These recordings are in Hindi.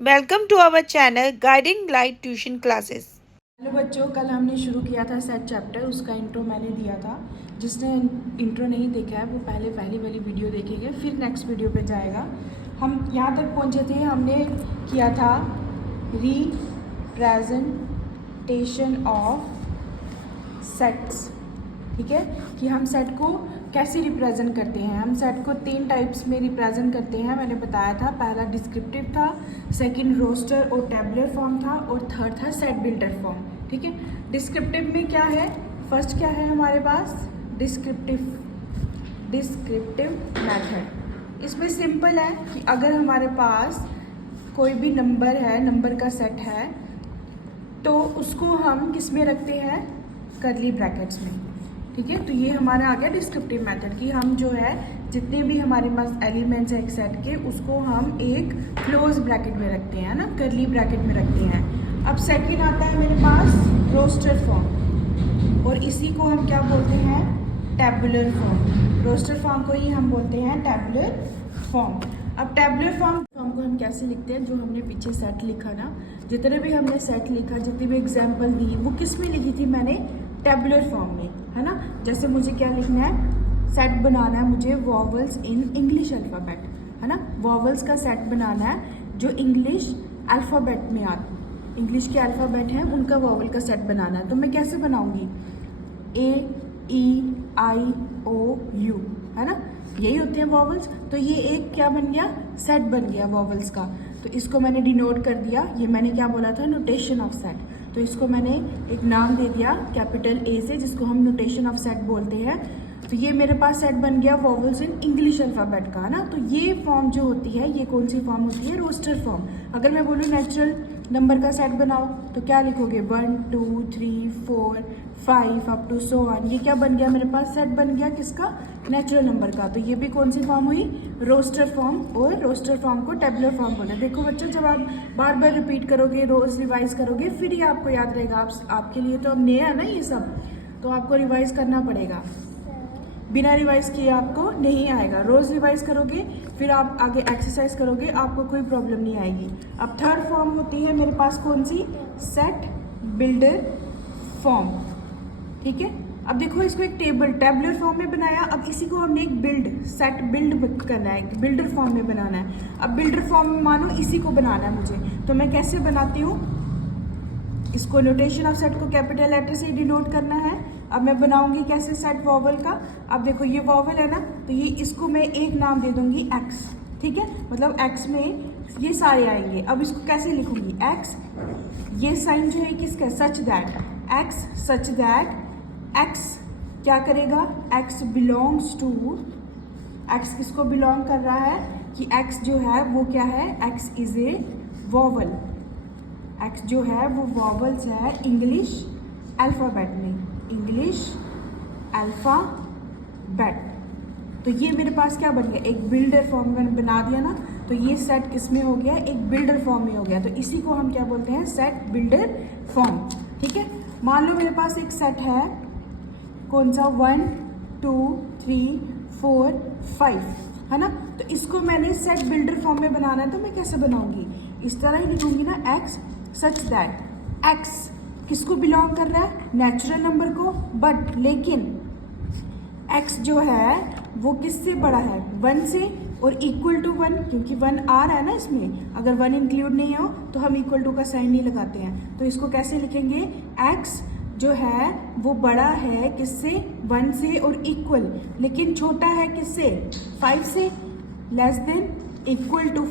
Welcome to our channel guiding light tuition classes. Hello बच्चों, कल हमने शुरू किया था सेट चैप्टर। उसका इंट्रो मैंने दिया था। जिसने इंट्रो नहीं देखा है वो पहले पहली वाली वीडियो देखेंगे, फिर नेक्स्ट वीडियो पे जाएगा। हम यहाँ तक पहुँचे थे, हमने किया था रिप्रेजेंटेशन ऑफ सेट्स। ठीक है, कि हम सेट को कैसे रिप्रेजेंट करते हैं। हम सेट को 3 टाइप्स में रिप्रेजेंट करते हैं, मैंने बताया था। पहला डिस्क्रिप्टिव था, सेकंड रोस्टर और टेबुलर फॉर्म था, और थर्ड था सेट बिल्डर फॉर्म। ठीक है, डिस्क्रिप्टिव में क्या है, फर्स्ट क्या है हमारे पास, डिस्क्रिप्टिव मेथड। इसमें सिंपल है कि अगर हमारे पास कोई भी नंबर है, नंबर का सेट है, तो उसको हम किस में रखते हैं, कर्ली ब्रैकेट्स में। ठीक है, तो ये हमारा आ गया डिस्क्रिप्टिव मेथड कि हम जो है जितने भी हमारे पास एलिमेंट्स है एक सेट के, उसको हम एक क्लोज ब्रैकेट में रखते हैं ना, कर्ली ब्रैकेट में रखते हैं। अब सेकंड आता है मेरे पास रोस्टर फॉर्म, और इसी को हम क्या बोलते हैं, टेबुलर फॉर्म। रोस्टर फॉर्म को ही हम बोलते हैं टेबुलर फॉर्म। अब टेबुलर फॉर्म को हम कैसे लिखते हैं, जो हमने पीछे सेट लिखा ना, जितने भी हमने सेट लिखा, जितनी भी एग्जाम्पल दी, वो किस में लिखी थी मैंने, टेबुलर फॉर्म में, है ना। जैसे मुझे क्या लिखना है, सेट बनाना है मुझे वॉवल्स इन इंग्लिश अल्फ़ाबेट, है ना। वॉवल्स का सेट बनाना है जो इंग्लिश अल्फ़ाबेट में आते, इंग्लिश के अल्फ़ाबेट हैं उनका वॉवल का सेट बनाना है। तो मैं कैसे बनाऊंगी, AEIOU, है ना, यही होते हैं वॉवल्स। तो ये एक क्या बन गया, सेट बन गया वॉवल्स का। तो इसको मैंने डिनोट कर दिया, ये मैंने क्या बोला था, नोटेशन ऑफ सेट। तो इसको मैंने एक नाम दे दिया कैपिटल A से, जिसको हम नोटेशन ऑफ सेट बोलते हैं। तो ये मेरे पास सेट बन गया वॉवल्स इन इंग्लिश अल्फ़ाबेट का, है ना। तो ये फॉर्म जो होती है, ये कौन सी फॉर्म होती है, रोस्टर फॉर्म। अगर मैं बोलूँ नेचुरल नंबर का सेट बनाओ, तो क्या लिखोगे, 1 2 3 4 5 अप टू सो ऑन। ये क्या बन गया मेरे पास, सेट बन गया किसका, नेचुरल नंबर का। तो ये भी कौन सी फॉर्म हुई, रोस्टर फॉर्म। और रोस्टर फॉर्म को टेबुलर फॉर्म बोलते हैं। देखो बच्चों, जब आप बार बार रिपीट करोगे, रोज रिवाइज करोगे, फिर ये आपको याद रहेगा। आपके लिए तो अब नया है ना ये सब, तो आपको रिवाइज करना पड़ेगा। बिना रिवाइज किए आपको नहीं आएगा। रोज़ रिवाइज करोगे, फिर आप आगे एक्सरसाइज करोगे, आपको कोई प्रॉब्लम नहीं आएगी। अब थर्ड फॉर्म होती है मेरे पास कौन सी, सेट बिल्डर फॉर्म। ठीक है, अब देखो इसको एक टेबुलर फॉर्म में बनाया। अब इसी को हमने एक सेट बिल्ड करना है, बिल्डर फॉर्म में बनाना है। अब बिल्डर फॉर्म में मानो इसी को बनाना है मुझे, तो मैं कैसे बनाती हूँ, इसको नोटेशन ऑफ सेट को कैपिटल लेटर से डिनोट करना है। अब मैं बनाऊंगी कैसे, सेट वॉवल का। अब देखो ये वॉवल है ना, तो ये इसको मैं एक नाम दे दूंगी एक्स। ठीक है, मतलब एक्स में ये सारे आएंगे। अब इसको कैसे लिखूंगी, एक्स, ये साइन जो है किसका, सच that, x such that x क्या करेगा, एक्स बिलोंग्स टू, एक्स किसको बिलोंग कर रहा है, कि एक्स जो है वो क्या है, x is A vowel. X जो है वो वॉवल्स है इंग्लिश अल्फ़ाबेट में, इंग्लिश अल्फ़ाबेट। तो ये मेरे पास क्या बन गया, एक बिल्डर फॉर्म में बना दिया ना। तो ये सेट किस में हो गया, एक बिल्डर फॉर्म में हो गया। तो इसी को हम क्या बोलते हैं, सेट बिल्डर फॉर्म। ठीक है, मान लो मेरे पास एक सेट है, कौन सा, 1 2 3 4 5, है ना। तो इसको मैंने सेट बिल्डर फॉर्म में बनाना है, तो मैं कैसे बनाऊंगी, इस तरह ही लिखूंगी ना, एक्स सच दैट एक्स किसको बिलोंग कर रहा है, नेचुरल नंबर को। बट लेकिन एक्स जो है वो किससे बड़ा है, 1 से, और इक्वल टू 1, क्योंकि 1 आ रहा है ना इसमें। अगर 1 इंक्लूड नहीं हो तो हम इक्वल टू का साइन नहीं लगाते हैं। तो इसको कैसे लिखेंगे, एक्स जो है वो बड़ा है किससे, 1 से और इक्वल, लेकिन छोटा है किससे, 5 से, लेस देन इक्वल टू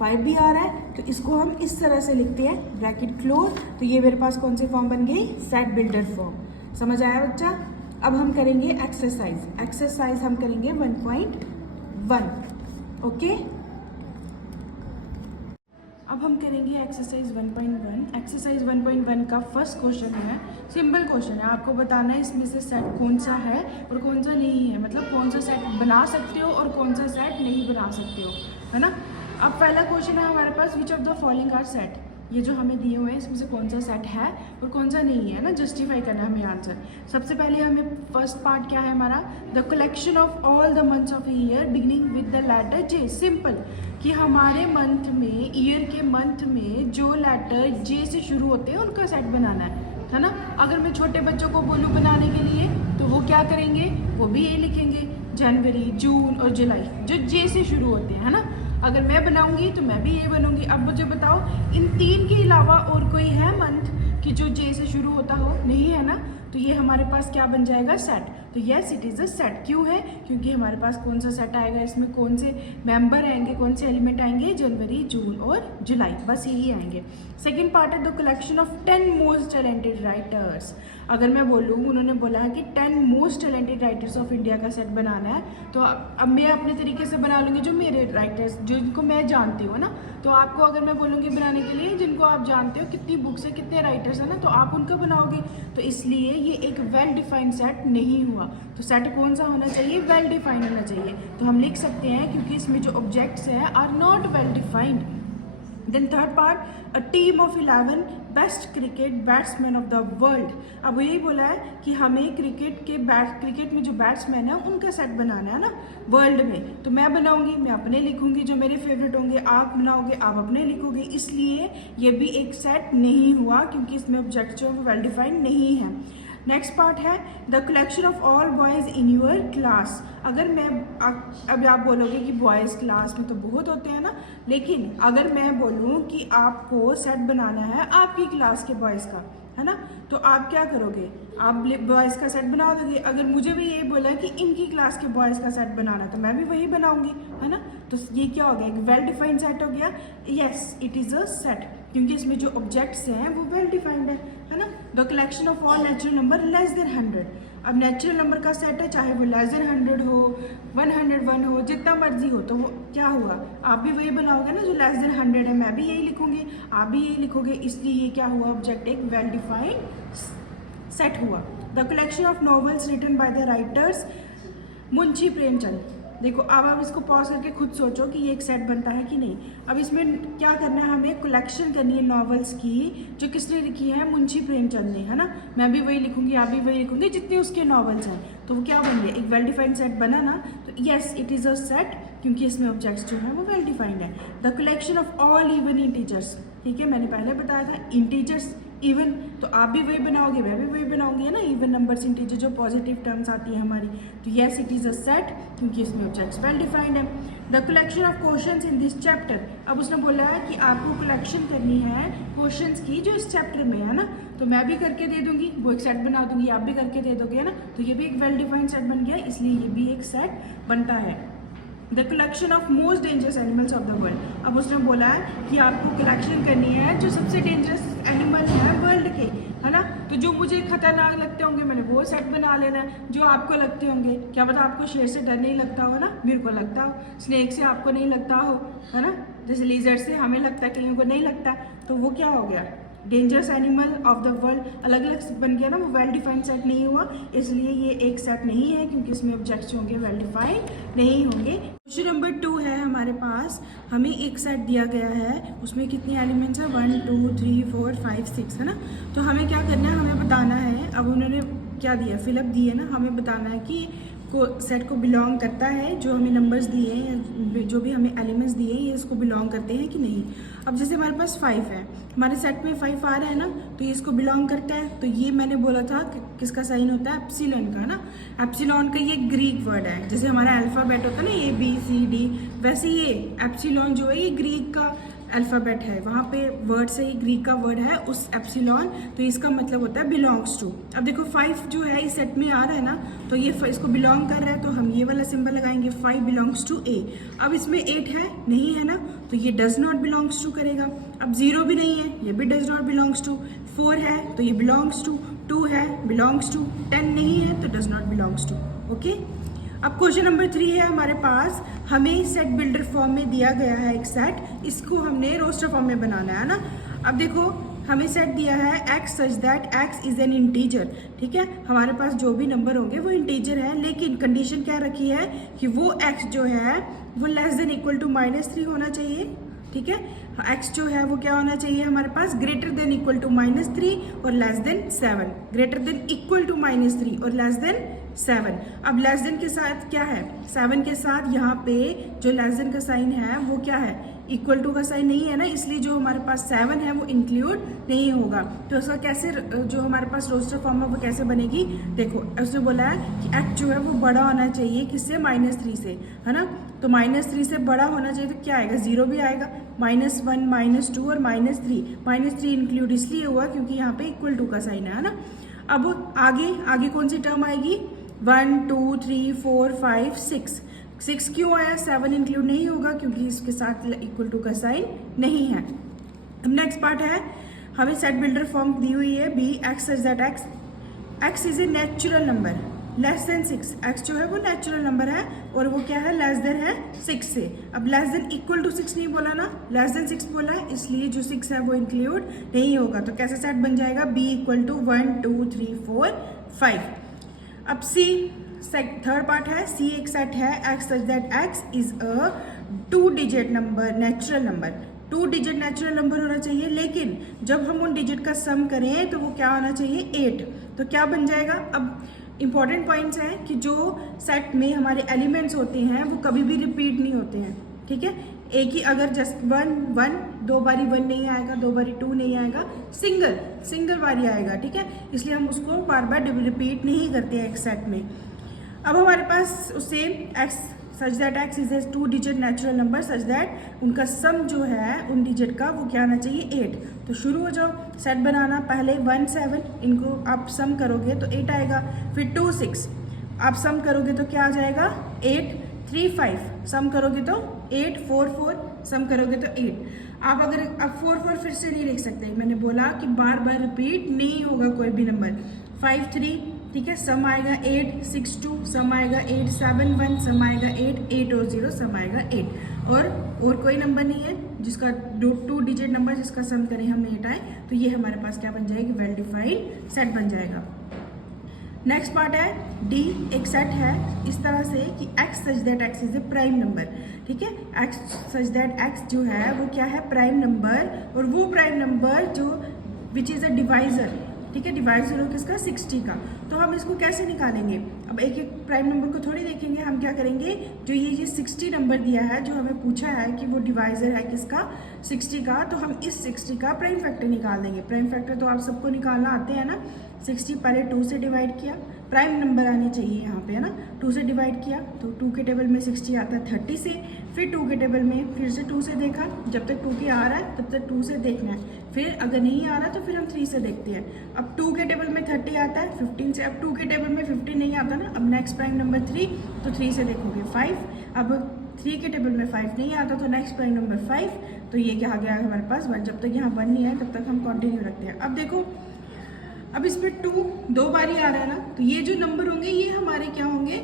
5 भी आ रहा है। तो इसको हम इस तरह से लिखते हैं, ब्रैकेट क्लोज। तो ये मेरे पास कौन सी फॉर्म बन गई, सेट बिल्डर फॉर्म। समझ आया बच्चा। अब हम करेंगे एक्सरसाइज हम करेंगे 1.1। ओके, अब हम करेंगे एक्सरसाइज 1.1। एक्सरसाइज 1.1 का फर्स्ट क्वेश्चन है, सिंपल क्वेश्चन है। आपको बताना है इसमें से सेट कौन सा है और कौन सा नहीं है, मतलब कौन सा सेट बना सकते हो और कौन सा सेट नहीं बना सकते हो, है ना। अब पहला क्वेश्चन है हमारे पास, which of the following are set. ये जो हमें दिए हुए हैं इसमें से कौन सा सेट है और कौन सा नहीं है ना, जस्टिफाई करना है हमें आंसर। सबसे पहले हमें फर्स्ट पार्ट क्या है हमारा, the collection of all the months of year beginning with the letter J. Simple, कि हमारे मंथ में ईयर के मंथ में जो लेटर जे से शुरू होते हैं उनका सेट बनाना है ना। अगर मैं छोटे बच्चों को बोलूँ बनाने के लिए तो वो क्या करेंगे, वो भी ये लिखेंगे जनवरी, जून और जुलाई जो जे से शुरू होते हैं, है ना। अगर मैं बनाऊंगी तो मैं भी ये बनूंगी। अब मुझे बताओ इन 3 के अलावा और कोई है मंथ कि जो जे से शुरू होता हो? नहीं है ना। तो ये हमारे पास क्या बन जाएगा, सेट। तो yes it is a set. क्यों है? क्योंकि हमारे पास कौन सा सेट आएगा, इसमें कौन से मेंबर आएंगे, कौन से एलिमेंट आएंगे, जनवरी, जून और जुलाई, बस यही आएंगे। सेकेंड पार्ट है the collection of 10 most talented writers. अगर मैं बोलूँ, उन्होंने बोला है कि 10 most talented writers of India का सेट बनाना है, तो अब मैं अपने तरीके से बना लूँगी जो मेरे राइटर्स जिनको मैं जानती हूँ ना। तो आपको अगर मैं बोलूँगी बनाने के लिए जिनको आप जानते हो, कितनी बुक्स है, कितने राइटर्स हैं ना, तो आप उनका बनाओगे। तो इसलिए ये एक वेल डिफाइंड सेट नहीं हुआ। तो सेट कौन सा होना चाहिए, वेल डिफाइंड होना चाहिए। तो हम लिख सकते हैं क्योंकि इसमें जो ऑब्जेक्ट्स हैं are not well defined. Then third part, a team of 11 best cricket batsman of the world. अब यही बोला है कि हमें क्रिकेट में जो बैट्समैन है उनका सेट बनाना है ना वर्ल्ड में। तो मैं बनाऊंगी, मैं अपने लिखूंगी, जो मेरे फेवरेट होंगे आप बनाओगे, आप अपने लिखोगे। इसलिए ये भी एक सेट नहीं हुआ क्योंकि इसमें ऑब्जेक्ट्स जो वेल डिफाइंड नहीं है। नेक्स्ट पार्ट है the collection of all boys in your class. अगर मैं अब आप बोलोगे कि बॉयज़ क्लास में तो बहुत होते हैं ना, लेकिन अगर मैं बोलूँ कि आपको सेट बनाना है आपकी क्लास के बॉयज़ का, है ना, तो आप क्या करोगे, आप बॉयज़ का सेट बना दोगे। अगर मुझे भी ये बोला कि इनकी क्लास के बॉयज़ का सेट बनाना, तो मैं भी वही बनाऊंगी, है ना। तो ये क्या हो गया, एक वेल डिफाइंड सेट हो गया। Yes it is a set क्योंकि इसमें जो ऑब्जेक्ट्स हैं वो वेल डिफाइंड है ना। The collection of all natural number less then 100। अब नेचुरल नंबर का सेट है, चाहे वो लेस देन 100 हो, 101 हो, जितना मर्जी हो, तो वो क्या हुआ, आप भी वही बनाओगे ना जो लेस देन 100 है। मैं भी यही लिखूंगी, आप भी यही लिखोगे। इसलिए ये क्या हुआ, ऑब्जेक्ट एक वेल डिफाइंड सेट हुआ। The collection of novels written by the writers Munshi Premchand. देखो अब आप इसको पॉज करके खुद सोचो कि ये एक सेट बनता है कि नहीं। अब इसमें क्या करना है, हमें कलेक्शन करनी है नॉवेल्स की जो किसने लिखी है, मुंशी प्रेमचंद ने, है ना। मैं भी वही लिखूंगी, आप भी वही लिखूंगी, जितने उसके नॉवेल्स हैं। तो वो क्या बन गया, एक वेल डिफाइंड सेट बना ना। तो yes it is a set क्योंकि इसमें ऑब्जेक्ट्स जो है वो वेल डिफाइंड है। The collection of all even integers, ठीक है, मैंने पहले बताया था इंटीजर्स इवन, तो आप भी वही बनाओगे, मैं भी वही बनाऊंगी, है ना। इवन नंबर्स इंटीजर जो पॉजिटिव टर्म्स आती है हमारी। तो yes it is a set क्योंकि इसमें ऑब्जेक्ट्स वेल डिफाइंड है। The collection of questions in this chapter. अब उसने बोला है कि आपको कलेक्शन करनी है क्वेश्चंस की जो इस चैप्टर में है ना, तो मैं भी करके दे दूंगी, वो एक सेट बना दूंगी, आप भी करके दे दोगे, है ना। तो ये भी एक वेल डिफाइंड सेट बन गया, इसलिए ये भी एक सेट बनता है। The collection of most dangerous animals of the world. अब उसने बोला है कि आपको कलेक्शन करनी है जो सबसे डेंजरस एनिमल है वर्ल्ड के, है ना। तो जो मुझे खतरनाक लगते होंगे मैंने वो सेट बना लेना है। जो आपको लगते होंगे, क्या पता आपको शेर से डर नहीं लगता हो ना, मेरे को लगता हो, स्नेक से आपको नहीं लगता हो, है ना, जैसे लीजर्ड से हमें लगता है, कईयों को नहीं लगता। तो वो क्या हो गया, dangerous animal of the world अलग अलग बन गया ना, वो वेल डिफाइंड सेट नहीं हुआ। इसलिए ये एक सेट नहीं है क्योंकि इसमें ऑब्जेक्ट्स होंगे वेल डिफाइंड नहीं होंगे। क्वेश्चन नंबर 2 है हमारे पास, हमें एक सेट दिया गया है, उसमें कितने एलिमेंट्स हैं, 1 2 3 4 5 6, है ना। तो हमें क्या करना है, हमें बताना है। अब उन्होंने क्या दिया, फिलअप दी है ना, हमें बताना है कि सेट को बिलोंग करता है, जो हमें नंबर्स दिए हैं, जो भी हमें एलिमेंट्स दिए हैं, ये इसको बिलोंग करते हैं कि नहीं। अब जैसे हमारे पास 5 है, हमारे सेट में 5 आ रहा है ना, तो ये इसको बिलोंग करता है। तो ये मैंने बोला था कि किसका साइन होता है, एप्सिलॉन का ना। एप्सिलॉन का ये ग्रीक वर्ड है, जैसे हमारा अल्फ़ाबेट होता है ना ABCD, वैसे ये एप्सिलॉन जो है ये ग्रीक का अल्फ़ाबेट है, वहाँ पे वर्ड से ही ग्रीक का वर्ड है उस एप्सिलॉन, तो इसका मतलब होता है बिलोंग्स टू। अब देखो 5 जो है इस सेट में आ रहा है ना, तो ये इसको बिलोंग कर रहा है, तो हम ये वाला सिंबल लगाएंगे, 5 बिलोंग्स टू A। अब इसमें 8 है, नहीं है ना, तो ये डज नॉट बिलोंग्स टू करेगा। अब 0 भी नहीं है, ये भी डज नॉट बिलोंग्स टू। 4 है तो ये बिलोंग्स टू, 2 है बिलोंग्स टू, 10 नहीं है तो does not belongs to. Okay, अब क्वेश्चन नंबर 3 है हमारे पास, हमें सेट बिल्डर फॉर्म में दिया गया है एक सेट, इसको हमने रोस्टर फॉर्म में बनाना है ना। अब देखो हमें सेट दिया है x such that x is an integer, ठीक है, हमारे पास जो भी नंबर होंगे वो इंटीजर है, लेकिन कंडीशन क्या रखी है कि वो x जो है वो लेस देन इक्वल टू -3 होना चाहिए, ठीक है। x जो है वो क्या होना चाहिए हमारे पास, ग्रेटर देन इक्वल टू -3 और less than 7, greater than equal to -3 और लेस देन 7। अब लेस देन के साथ क्या है, 7 के साथ यहाँ पे जो लेस देन का साइन है वो क्या है, इक्वल टू का साइन नहीं है ना, इसलिए जो हमारे पास 7 है वो इंक्लूड नहीं होगा। तो उसका कैसे जो हमारे पास रोस्टर फॉर्म है वो कैसे बनेगी, देखो उसने बोला है कि एक्स जो है वो बड़ा होना चाहिए किससे, -3 से, है ना। तो -3 से बड़ा होना चाहिए तो क्या आएगा, 0 भी आएगा, -1 -2 और -3। -3 इंक्लूड इसलिए हुआ क्योंकि यहाँ पे इक्वल टू का साइन है ना। अब आगे कौन सी टर्म आएगी, 1 2 3 4 5 6 क्यों आया, 7 इंक्लूड नहीं होगा क्योंकि इसके साथ इक्वल टू का साइन नहीं है। अब नेक्स्ट पार्ट है, हमें सेट बिल्डर फॉर्म दी हुई है B X such that X is a natural number less than 6। X जो है वो नेचुरल नंबर है और वो क्या है, लेस देन है 6 से। अब लेस देन इक्वल टू 6 नहीं बोला ना, लेस देन 6 बोला है, इसलिए जो 6 है वो इंक्लूड नहीं होगा। तो कैसे सेट बन जाएगा, बी इक्वल टू 1 2 3 4 5। अब सी थर्ड पार्ट है, सी एक सेट है x such that X is a 2 digit number natural number. 2 digit natural number होना चाहिए, लेकिन जब हम उन डिजिट का सम करें तो वो क्या होना चाहिए, 8। तो क्या बन जाएगा, अब इंपॉर्टेंट पॉइंट्स हैं कि जो सेट में हमारे एलिमेंट्स होते हैं वो कभी भी रिपीट नहीं होते हैं, ठीक है। एक ही अगर जस्ट 1 2 बारी 1 नहीं आएगा, 2 बारी 2 नहीं आएगा, सिंगल बारी आएगा, ठीक है। इसलिए हम उसको बार बार रिपीट नहीं करते हैं एक सेट में। अब हमारे पास उससे x such that X is A 2 digit natural number such that उनका सम जो है उन डिजिट का वो क्या आना चाहिए, 8। तो शुरू हो जाओ सेट बनाना, पहले 1 7 इनको आप सम करोगे तो 8 आएगा, फिर 2 6 आप सम करोगे तो क्या आ जाएगा, 8 3 5 सम करोगे तो 8 4 4 सम करोगे तो 8। आप अगर अब 4 4 फिर से नहीं लिख सकते, मैंने बोला कि बार बार रिपीट नहीं होगा कोई भी नंबर। 5 3 ठीक है, सम आएगा 8 6 2 सम आएगा 8 7 1 सम आएगा 8 8 और 0 सम आएगा 8। और कोई नंबर नहीं है जिसका 2 डिजिट नंबर जिसका सम करें हम 8 आए, तो ये हमारे पास क्या बन जाएगी, वेल डिफाइंड सेट बन जाएगा। नेक्स्ट पार्ट है डी, एक सेट है इस तरह से कि x such that X is A prime number, ठीक है। एक्स सच दैट एक्स जो है वो क्या है, प्राइम नंबर, और वो प्राइम नंबर जो विच इज़ अ डिवाइजर, ठीक है। डिवाइजर हो किसका, 60 का। तो हम इसको कैसे निकालेंगे, अब एक एक प्राइम नंबर को थोड़ी देखेंगे, हम क्या करेंगे, जो ये 60 नंबर दिया है, जो हमें पूछा है कि वो डिवाइजर है किसका, 60 का, तो हम इस 60 का प्राइम फैक्टर निकाल देंगे। प्राइम फैक्टर तो आप सबको निकालना आते हैं ना। 60 पहले 2 से डिवाइड किया, प्राइम नंबर आने चाहिए यहाँ पे, है ना। 2 से डिवाइड किया तो 2 के टेबल में 60 आता है 30 से, फिर 2 के टेबल में फिर से 2 से देखा, जब तक 2 के आ रहा है तब तक 2 से देखना है, फिर अगर नहीं आ रहा तो फिर हम 3 से देखते हैं। अब 2 के टेबल में 30 आता है 15 से, अब 2 के टेबल में 15 नहीं आता ना, अब नेक्स्ट प्राइम नंबर 3, तो 3 से देखोगे 5। अब 3 के टेबल में 5 नहीं आता तो नेक्स्ट प्राइम नंबर 5, तो ये क्या आ गया हमारे पास 1। जब तक यहाँ 1 नहीं है तब तक हम कंटिन्यू रखते हैं। अब देखो, अब इसमें 2 2 बारी आ रहा है ना, तो ये जो नंबर होंगे ये हमारे क्या होंगे,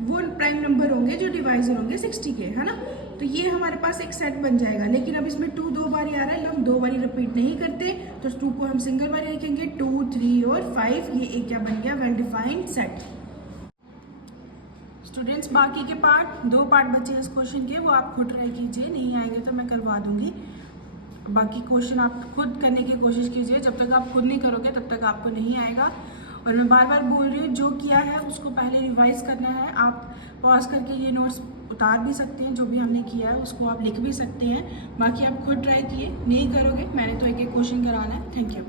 वो प्राइम नंबर होंगे जो डिवाइजर होंगे 60 के, है ना। तो ये हमारे पास एक सेट बन जाएगा। लेकिन अब इसमें 2 2 बारी आ रहा है, हम 2 बारी रिपीट नहीं करते, तो 2 को हम सिंगल बारी लिखेंगे, 2 3 और 5, ये एक क्या बन गया, वेल डिफाइंड सेट। स्टूडेंट्स, बाकी के पार्ट 2 पार्ट बचे हैं इस क्वेश्चन के, वो आप खुद ट्राई कीजिए, नहीं आएंगे तो मैं करवा दूंगी। बाकी क्वेश्चन आप खुद करने की कोशिश कीजिए, जब तक आप खुद नहीं करोगे तब तक आपको नहीं आएगा। और मैं बार बार बोल रही हूँ, जो किया है उसको पहले रिवाइज करना है। आप पॉज करके ये नोट्स उतार भी सकते हैं, जो भी हमने किया है उसको आप लिख भी सकते हैं। बाकी आप खुद ट्राई किए, नहीं करोगे मैंने तो एक एक क्वेश्चन कराना है। Thank you.